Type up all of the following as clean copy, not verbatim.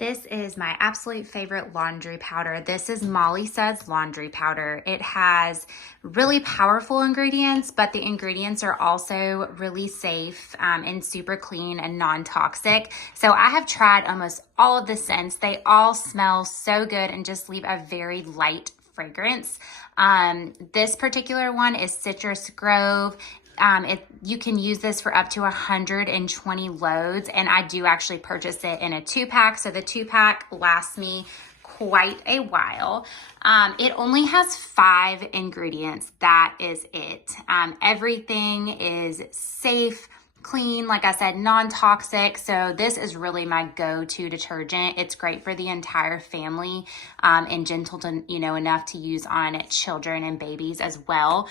This is my absolute favorite laundry powder. This is Molly Suds laundry powder. It has really powerful ingredients, but the ingredients are also really safe and super clean and non-toxic. So I have tried almost all of the scents. They all smell so good and just leave a very light fragrance. This particular one is Citrus Grove. You can use this for up to 120 loads, and I do actually purchase it in a 2-pack, so the 2-pack lasts me quite a while. It only has 5 ingredients. That is it. Everything is safe, clean, like I said, non-toxic. So this is really my go-to detergent. It's great for the entire family and gentle to, enough to use on children and babies as well.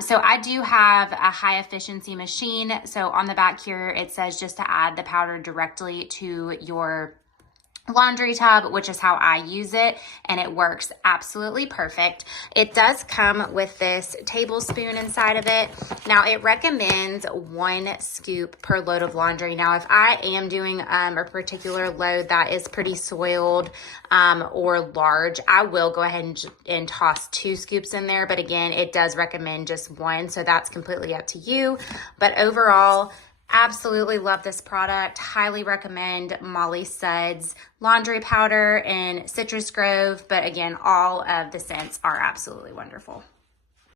So I do have a high efficiency machine. So on the back here, it says just to add the powder directly to your laundry tub, which is how I use it, and it works absolutely perfect. It does come with this tablespoon inside of it. Now it recommends 1 scoop per load of laundry. Now if I am doing a particular load that is pretty soiled or large, I will go ahead and toss 2 scoops in there, but again, it does recommend just 1, so that's completely up to you. But overall, absolutely love this product. Highly recommend Molly Suds laundry powder and Citrus Grove. But again, all of the scents are absolutely wonderful.